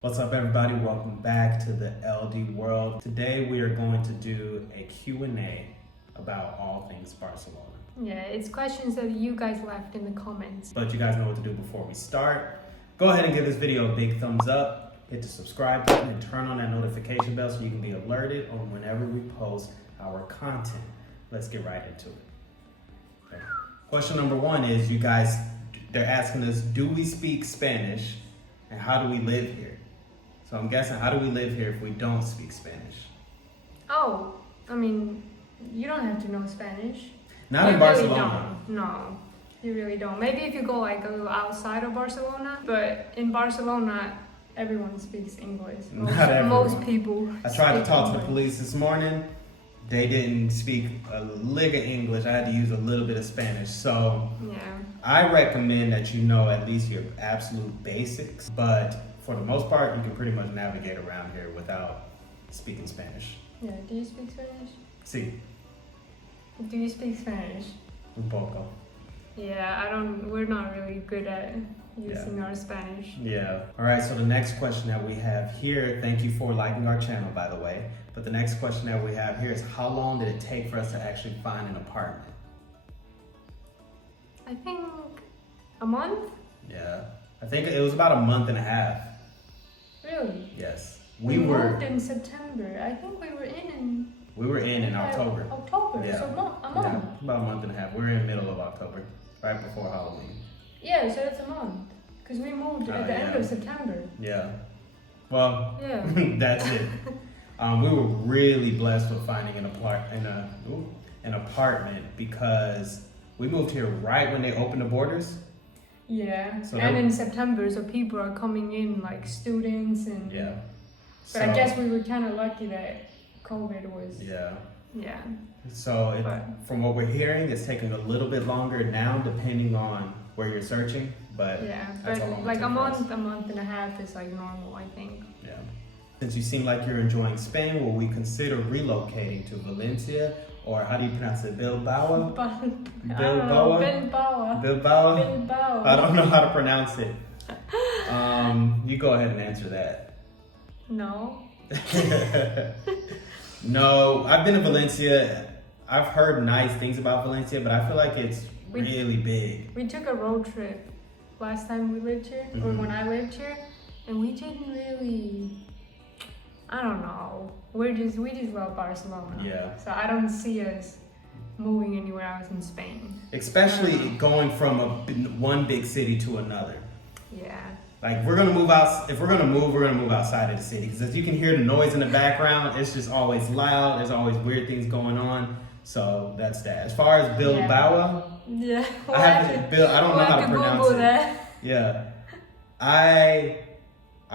What's up, everybody? Welcome back to the LD World. Today we are going to do a Q&A about all things Barcelona. Yeah, it's questions that you guys left in the comments. But you guys know what to do before we start. Go ahead and give this video a big thumbs up, hit the subscribe button, and turn on that notification bell so you can be alerted on whenever we post our content. Let's get right into it. Okay. Question number one is, they're asking us, do we speak Spanish and how do we live here? So I'm guessing, how do we live here if we don't speak Spanish? Oh, I mean, you don't have to know Spanish. Not in Barcelona. Really don't. No, you really don't. Maybe if you go like a little outside of Barcelona, but in Barcelona, everyone speaks English. Not everyone. Most people. I tried to talk to the English. police this morning. They didn't speak a lick of English. I had to use a little bit of Spanish. So Yeah. I recommend that you know at least your absolute basics. But for the most part, you can pretty much navigate around here without speaking Spanish. Yeah. Do you speak Spanish? Sí, Do you speak Spanish? un poco. Yeah, I don't. We're not really good at using our Spanish. Yeah. All right, so the next question that we have here, thank you for liking our channel, by the way. But the next question that we have here is, how long did it take for us to actually find an apartment? I think a month. Yeah. I think it was about a month and a half. Really? Yes. We moved in September. I think we were in October. October, Yeah. so a month. Yeah, about a month and a half. We're in the middle of October, right before Halloween. Yeah, so it's a month. Because we moved at the end of September. Yeah. Well, Yeah. that's it. We were really blessed with finding an apartment because we moved here right when they opened the borders. Yeah. So and in September, so people are coming in, like students and... Yeah. But I guess we were kind of lucky that COVID was... Yeah. Yeah. So from what we're hearing, it's taking a little bit longer now, depending on where you're searching. But yeah, that's but how long like it took us. a month and a half is like normal, I think. Yeah. Since you seem like you're enjoying Spain, will we consider relocating to Valencia, or how do you pronounce it? Bilbao? Bilbao. Bilbao? I don't know how to pronounce it. You go ahead and answer that. No. No, I've been to Valencia. I've heard nice things about Valencia, but I feel like it's really big. We took a road trip last time we lived here, or when I lived here, and we didn't really, I don't know. We just love Barcelona. Yeah. So I don't see us moving anywhere else in Spain. Especially going from one big city to another. Yeah. Like, we're gonna move out. If we're gonna move outside of the city. Because as you can hear the noise in the background, it's just always loud. There's always weird things going on. So that's that. As far as Bilbao, Yeah. I don't know how to pronounce it. That. Yeah, I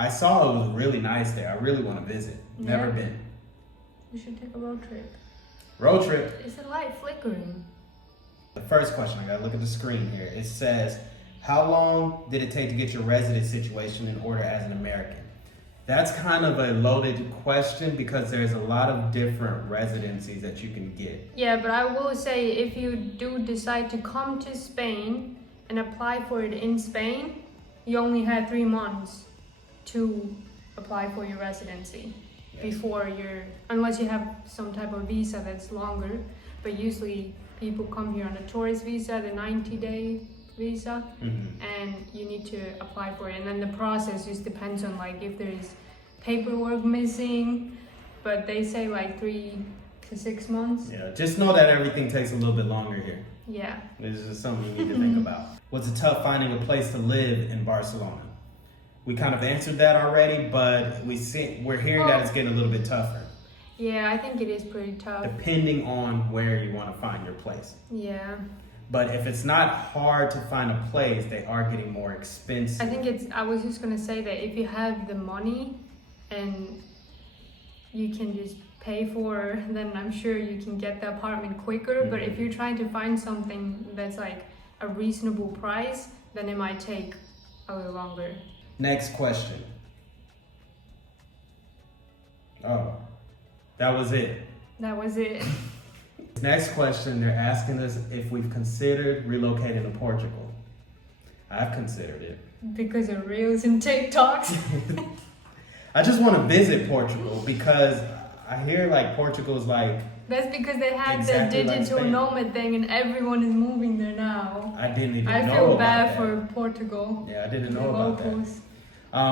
saw it was really nice there. I really want to visit. Never been. We should take a road trip. Road trip. Is the light flickering? The first question, I gotta look at the screen here. It says, how long did it take to get your resident situation in order as an American? That's kind of a loaded question because there's a lot of different residencies that you can get. Yeah, but I will say, if you do decide to come to Spain and apply for it in Spain, you only have 3 months to apply for your residency before unless you have some type of visa that's longer. But usually people come here on a tourist visa, the 90-day visa, and you need to apply for it. And then the process just depends on like if there's paperwork missing, but they say like 3 to 6 months. Yeah, just know that everything takes a little bit longer here. Yeah. This is something you need to think about. Was it tough finding a place to live in Barcelona? We kind of answered that already, but we're hearing that it's getting a little bit tougher. Yeah, I think it is pretty tough. Depending on where you want to find your place. Yeah. But if it's not hard to find a place, they are getting more expensive. I think I was just gonna say that if you have the money and you can just pay for, then I'm sure you can get the apartment quicker. But if you're trying to find something that's like a reasonable price, then it might take a little longer. Next question. Oh, that was it. That was it. Next question, they're asking us if we've considered relocating to Portugal. I've considered it. Because of Reels and TikToks. I just want to visit Portugal because I hear like Portugal's like. That's because they had Exactly the like digital Spain. nomad thing and everyone is moving there now. I didn't even I know feel about bad that. for Portugal. Yeah, I didn't the know about that. locals.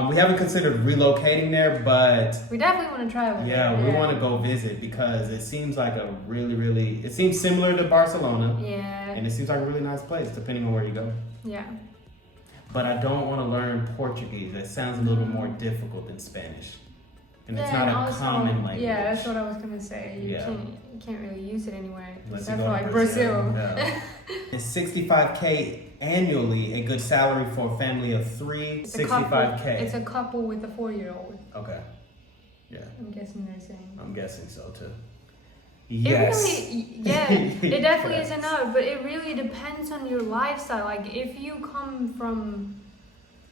We haven't considered relocating there, but We definitely want to travel. yeah, there. we want to go visit because it seems like a really, it seems similar to Barcelona, Yeah. and it seems like a really nice place depending on where you go. Yeah. But I don't want to learn Portuguese. That sounds a little bit more difficult than Spanish, and it's Yeah, not and a also- common language. Yeah, that's what I was gonna say. You Yeah. can't really use it anywhere Unless except you for go to like Brazil. Brazil. Yeah. Is 65K annually a good salary for a family of three? It's a couple- 65K. It's a couple with a 4-year-old. Okay. Yeah, I'm guessing they're saying. I'm guessing so too. It Yes. really, yeah, it definitely is Yes. enough, but it really depends on your lifestyle. Like if you come from,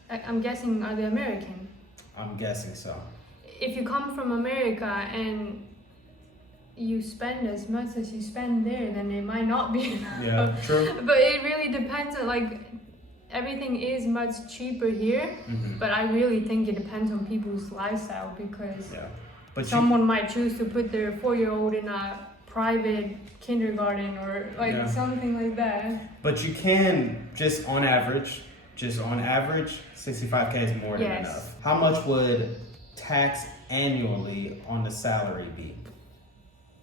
I'm guessing, are they American? I'm guessing so. If you come from America and you spend as much as you spend there, then it might not be enough. Yeah, true. But it really depends on like everything is much cheaper here, Hmm. but I really think it depends on people's lifestyle because Yeah, but someone might choose to put their 4-year-old in a private kindergarten or like Yeah. something like that. but you can just on average, 65K is more than Yes. enough. How much would tax annually on the salary be?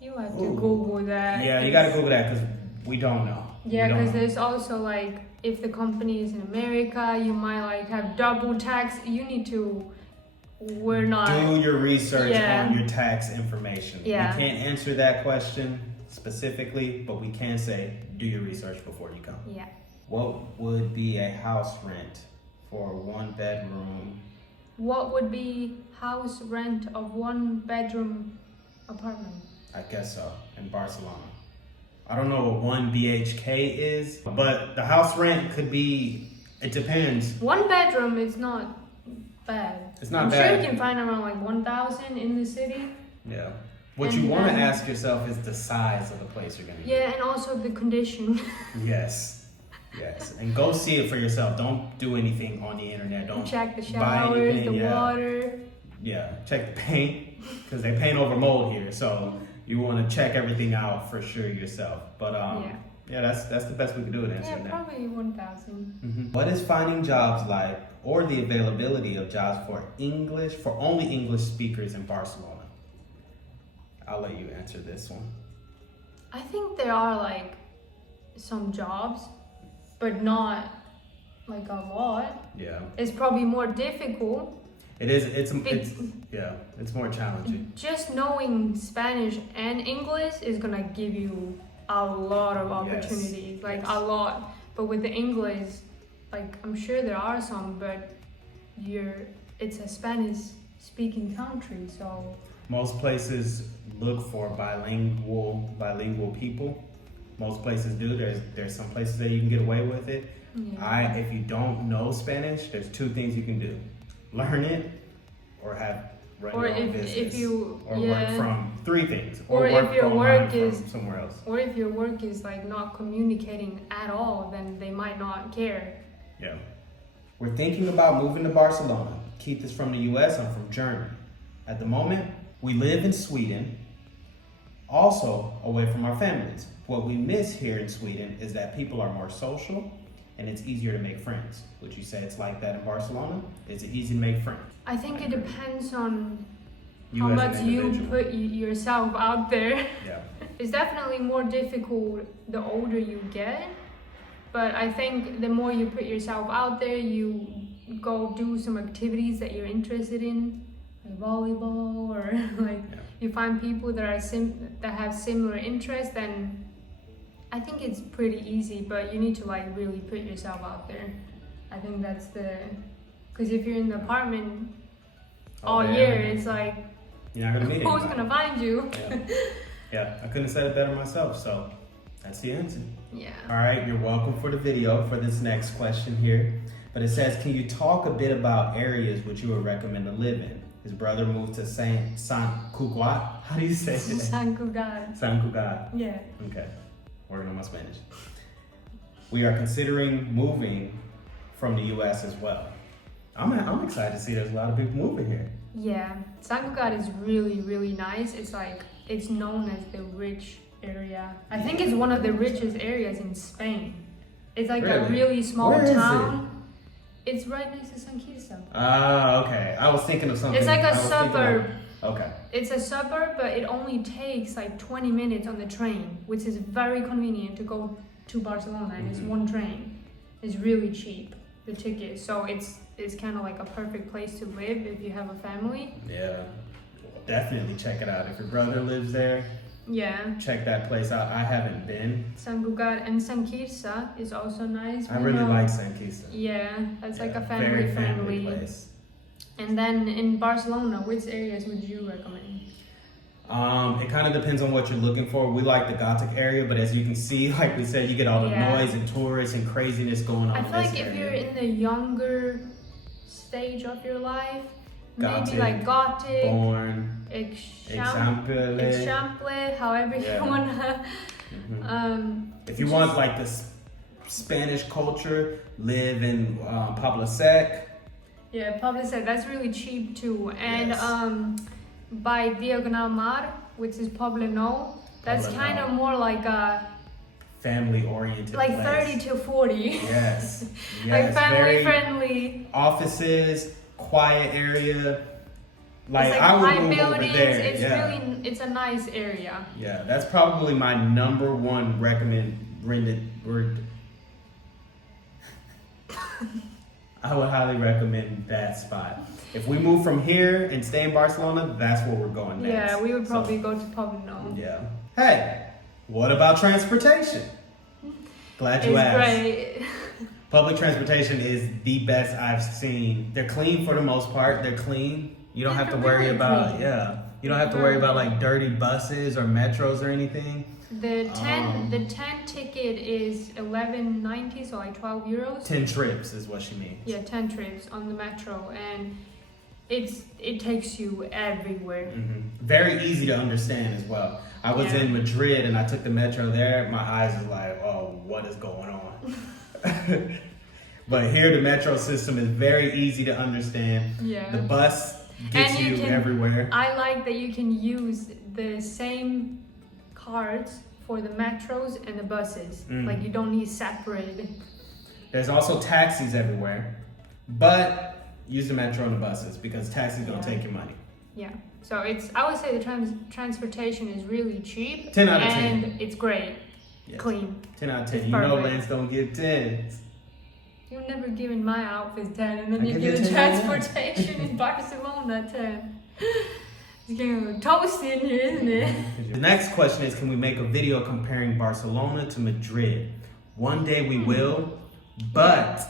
You have to Ooh. Google that. Yeah, you gotta Google that because we don't know. Yeah, We don't because know. there's also like if the company is in America, you might like have double tax. You need to. We're not. Do your research Yeah. on your tax information. Yeah. We can't answer that question specifically, but we can say do your research before you come. Yeah. What would be a house rent for a 1-bedroom? What would be house rent of 1-bedroom apartment? I guess so, in Barcelona. I don't know what 1 BHK is, but the house rent could be, it depends. 1 bedroom is not bad. It's not I'm bad. sure you can find around like 1,000 in the city. Yeah. What And you want to then- ask yourself is the size of the place you're going to be. Yeah, and also the condition. Yes. Yes. And go see it for yourself. Don't do anything on the internet. Don't Check the buy showers, anything, the yeah. water. Yeah, check the paint because they paint over mold here. So you want to check everything out for sure yourself. But yeah, that's the best we can do in Yeah, answering that. probably 1,000. What is finding jobs like, or the availability of jobs for only English speakers in Barcelona? I'll let you answer this one. I think there are like some jobs, but not like a lot. Yeah, It's probably more difficult. it is. It's more challenging. Just knowing Spanish and English is gonna give you a lot of opportunities, like Yes. a lot. But with the English, like I'm sure there are some, but it's a Spanish speaking country, so Most places look for bilingual people. Most places do. There's some places that you can get away with it. yeah. If you don't know Spanish, there's 2 things you can do: learn it, or run Or your own if business, you or yeah. work from 3 things, Or work if your online work from is- somewhere else. Or if your work is like not communicating at all, then they might not care. Yeah, we're thinking about moving to Barcelona. Keith is from the U.S. I'm from Germany. At the moment, we live in Sweden, also away from our families. What we miss here in Sweden is that people are more social and it's easier to make friends. Would you say it's like that in Barcelona? Is it easy to make friends? I think it depends on You how as much an you individual. put yourself out there. Yeah. It's definitely more difficult the older you get, but I think the more you put yourself out there, you go do some activities that you're interested in, like volleyball, or like Yeah. you find people that are that have similar interests, then I think it's pretty easy. But you need to like really put yourself out there. I think that's because if you're in the apartment all yeah. year, it's like You're not gonna meet who's anybody. gonna find you? Yeah, I couldn't have said it better myself, so that's the answer. Yeah. All right, you're welcome for the video for this next question here. But it says, can you talk a bit about areas which you would recommend to live in? His brother moved to San Cugat. How do you say it? San Cugat. San Cugat. Yeah. Okay, working on my Spanish. We are considering moving from the U.S. as well. I'm excited to see there's a lot of people moving here. Yeah, Sant Cugat is really, really nice. It's known as the rich area. I think it's one of the richest areas in Spain. It's like a really small Where is town. It's right next to San Quirze. Ah, okay. I was thinking of something. It's like a suburb. Okay. It's a suburb, but it only takes like 20 minutes on the train, which is very convenient to go to Barcelona, and it's one train. It's really cheap, the ticket. So it's kind of like a perfect place to live if you have a family. Yeah, definitely check it out. If your brother lives there, Yeah. check that place out. I haven't been. Sant Cugat and San Quirze is also nice. I really like Sant Quirze. Yeah, that's like a very family place. And then in Barcelona, which areas would you recommend? It kind of depends on what you're looking for. We like the Gothic area, but as you can see, like we said, you get all the noise and tourists and craziness going on. I feel like if you're in the younger stage of your life, maybe like Gothic, Born, Example, however you wanna. If you want like the Spanish culture, live in Pablo Sec. Yeah, Pablo Sec, that's really cheap too. And by Diagonal Mar, which is Poblenou, that's kind of more like a family-oriented like place. 30 to 40. Yes. Like family friendly. Offices, quiet area. Like it's I would high move buildings. over there. It's really, it's a nice area. Yeah, that's probably my number one I would highly recommend that spot. If we move from here and stay in Barcelona, that's where we're going next. Yeah, we would probably go to Poblenou. Yeah. Hey, what about transportation? Glad you asked. It's great. Public transportation is the best I've seen. They're clean for the most part. They're clean. You don't have to worry about you don't have to worry about like dirty buses or metros or anything. The 10 ticket is 11.90, so like 12 euros. 10 trips is what she means. Yeah, 10 trips on the metro, and it takes you everywhere. Very easy to understand as well. I was in Madrid and I took the metro there. My eyes was like, oh, what is going on? But here the metro system is very easy to understand. Yeah. The bus gets you everywhere. I like that you can use the same cards for the metros and the buses. Like you don't need separated. There's also taxis everywhere, but use the metro and the buses because taxis don't take your money. Yeah. So I would say the transportation is really cheap. 10 out of 10. And it's great. Yes. Clean. 10 out of 10. It's you know perfect. Lance don't give 10s. You've never given my outfit 10 and then you give give you the 10 transportation in Barcelona 10. It's getting a little toasty in here, isn't it? The next question is, can we make a video comparing Barcelona to Madrid? One day we will, but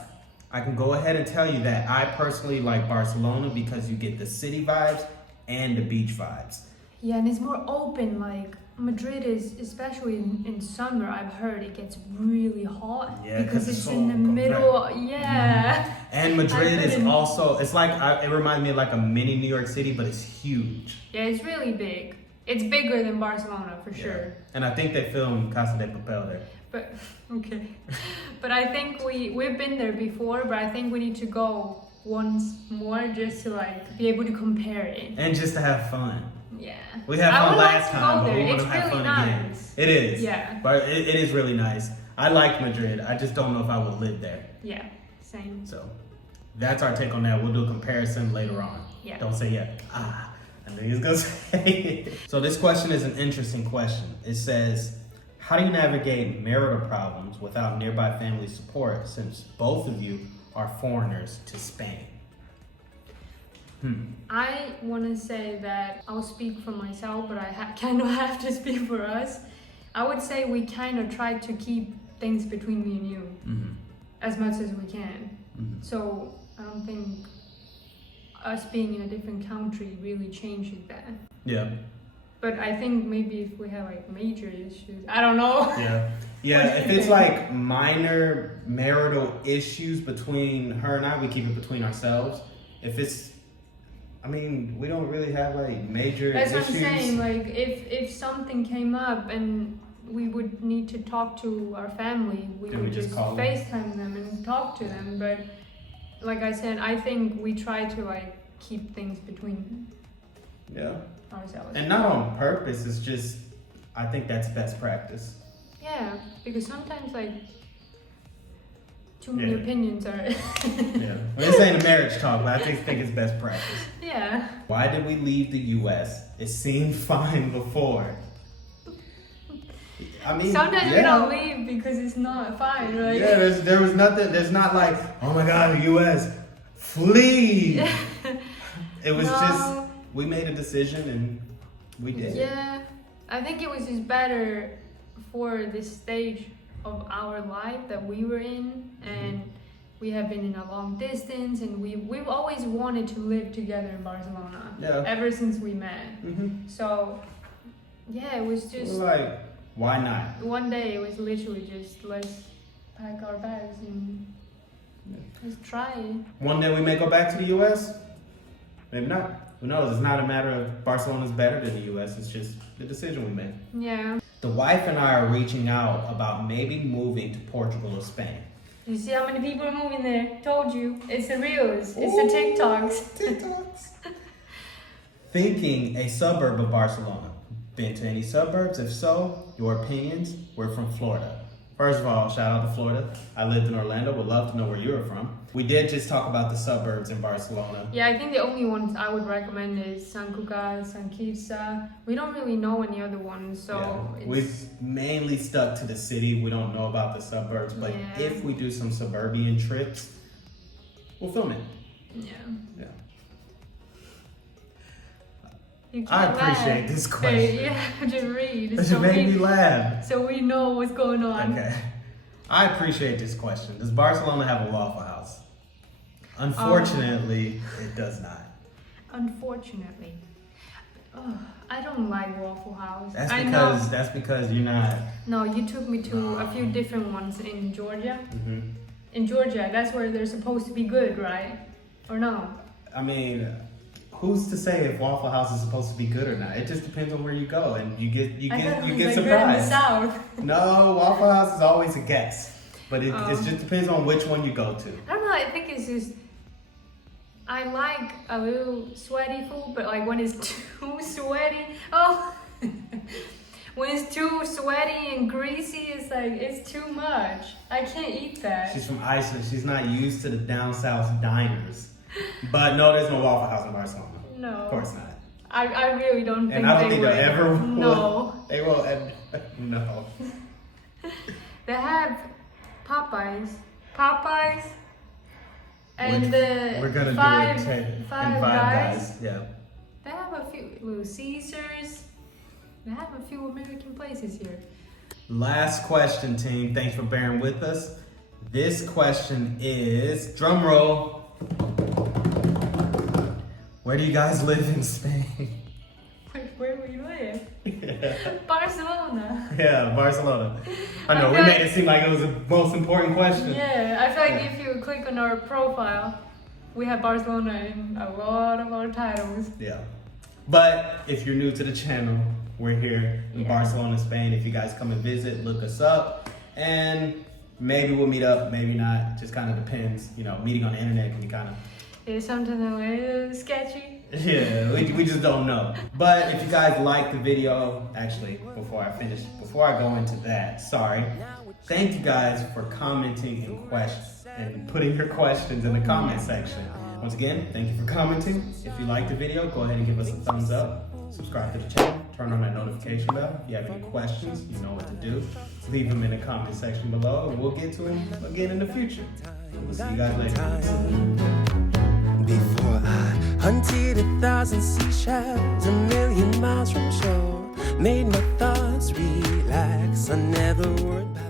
I can go ahead and tell you that I personally like Barcelona because you get the city vibes and the beach vibes. Yeah, and it's more open. Like Madrid is, especially in summer, I've heard it gets really hot because it's so in the middle. And Madrid is also, it's like, it reminds me of like a mini New York City, but it's huge. Yeah, it's really big. It's bigger than Barcelona for sure. And I think they filmed Casa de Papel there. But okay, but I think we've been there before, but I think we need to go once more just to like be able to compare it. And just to have fun. Yeah. We had fun last time, but we want to have really fun again. Nice. It is. Yeah. But it is really nice. I like Madrid. I just don't know if I would live there. Yeah, same. So that's our take on that. We'll do a comparison later on. Yeah. Don't say yet. I knew he was going to say it. So this question is an interesting question. It says, how do you navigate marital problems without nearby family support since both of you are foreigners to Spain? I want to say that I'll speak for myself, but I kind of have to speak for us. I would say we kind of try to keep things between me and you as much as we can. So I don't think us being in a different country really changes that. Yeah. But I think maybe if we have like major issues, I don't know. Yeah, if it's like minor marital issues between her and I, we keep it between ourselves. If it's, I mean, we don't really have like major issues. That's what I'm saying. Like, if something came up and we would need to talk to our family, we would just FaceTime them and talk to them. But like I said, I think we try to like keep things between Yeah. ourselves. And not on purpose, it's just, I think that's best practice. Yeah, because sometimes like too many Yeah. opinions are. Yeah. Well, this ain't a marriage talk, but I just think it's best practice. Yeah. Why did we leave the US? It seemed fine before. I mean, Sometimes we yeah. don't leave because it's not fine, right? Yeah, there was nothing, there's not like, oh my God, the US, flee. It was just, we made a decision and we did. Yeah, I think it was just better for this stage of our life that we were in, and we have been in a long distance, and we've always wanted to live together in Barcelona. Yeah. Ever since we met. Mm-hmm. So, yeah, it was just Like, why not? one day. It was literally just let's pack our bags and let's try it. One day we may go back to the US, maybe not. Who knows? It's not a matter of Barcelona's better than the US, it's just the decision we made. Yeah. The wife and I are reaching out about maybe moving to Portugal or Spain. You see how many people are moving there? Told you. It's the reels. It's the TikToks. TikToks. Thinking a suburb of Barcelona. Been to any suburbs? If so, your opinions? We're from Florida. First of all, shout out to Florida. I lived in Orlando. Would love to know where you're from. We did just talk about the suburbs in Barcelona. Yeah, I think the only ones I would recommend is Sant Cugat, Sant Quirze. We don't really know any other ones, so Yeah. We've mainly stuck to the city. We don't know about the suburbs, but Yeah. if we do some suburban trips, we'll film it. yeah. Yeah. You I can't appreciate laugh. this question. You have to read It made me laugh. so we know what's going on. Okay. I appreciate this question. Does Barcelona have a Waffle House? Unfortunately, it does not. Unfortunately. Oh, I don't like Waffle House. That's because you're not. No, you took me to a few different ones in Georgia. Mm-hmm. In Georgia, that's where they're supposed to be good, right? Or no? I mean, who's to say if Waffle House is supposed to be good or not? It just depends on where you go, and you get I thought it was get like good in the surprised. South. No, Waffle House is always a guess, but it just depends on which one you go to. I don't know, I think it's just I like a little sweaty food, but like when it's too sweaty, when it's too sweaty and greasy, it's like it's too much. I can't eat that. She's from Iceland. She's not used to the down south diners. But no, there's no Waffle House in Barcelona. No. Of course not. I really don't think And I don't think would. they'll ever. No. They will. No. They have Popeyes. And We're gonna five, do it. Five Guys. Yeah. They have a few Little Caesars. They have a few American places here. Last question, team. Thanks for bearing with us. This question is, drum roll. Where do you guys live in Spain? Where will you live? Yeah. Barcelona. Yeah, Barcelona. I know, we made it seem like it was the most important question. Yeah, I feel like if you click on our profile, we have Barcelona in a lot of our titles. Yeah. But if you're new to the channel, we're here in Barcelona, Spain. If you guys come and visit, look us up. And maybe we'll meet up, maybe not. It just kind of depends. You know, meeting on the internet can be kind of... Yeah, sometimes a little sketchy. Yeah, we just don't know. But if you guys like the video, actually, before I go into that, sorry. Thank you guys for commenting and putting your questions in the comment section. Once again, thank you for commenting. If you like the video, go ahead and give us a thumbs up. Subscribe to the channel. Turn on that notification bell. If you have any questions, you know what to do. Leave them in the comment section below, and we'll get to them again in the future. We'll see you guys later. Before I hunted 1,000 seashells, 1,000,000 miles from shore, made my thoughts relax, I never worried about